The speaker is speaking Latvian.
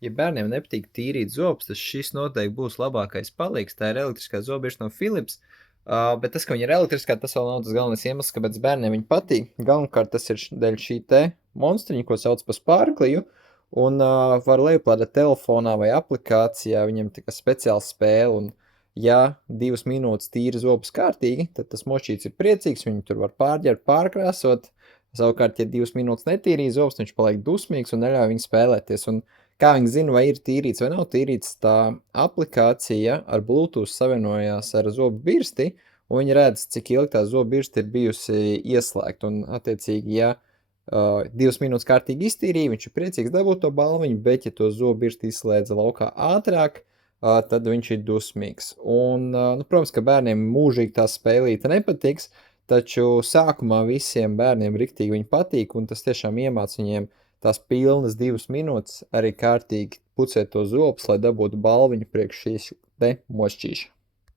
Ja bērniem nepatīk tīrīt zobus, tad šis noteikti būs labākais palīgs. Tā ir elektriskā zobieša no Philips. Bet tas, ka viņa ir elektriskā, tas vēl nav tas galvenais iemesls, kāpēc bērniem viņa patīk. Galvenokārt tas ir dēļ šī te monstriņa, ko sauc par Sparkliju. Un var lejuplādēt telefonā vai aplikācijā, viņam tā kā speciāla spēle. Un, ja 2 minūtes tīra zobus kārtīgi, tad tas mošķīts ir priecīgs, viņu tur var pārģērbt, pārkrāsot. Savukārt, ja 2 minūtes netīrīja zobus, viņš paliek dusmīgs un neļauj viņu spēlēties. Un kā viņi zina, vai ir tīrīts vai nav tīrīts, tā aplikācija ar Bluetooth savienojās ar zobu birsti, un viņi redz, cik ilgi tā zobu birsta ir bijusi ieslēgta. Un, attiecīgi, ja 2 minūtes kārtīgi iztīrīja, viņš ir priecīgs dabūt to balviņu, bet ja to zobu birsti izslēdza laukā ātrāk, tad viņš ir dusmīgs. Un, protams, ka bērniem mūžīgi tā spēlīte nepatiks, taču sākumā visiem bērniem riktīgi viņi patīk, un tas tiešām iemāc viņiem tās pilnas 2 minūtes arī kārtīgi pucēt to zobus, lai dabūtu balviņu priekš šīs te mošķīša.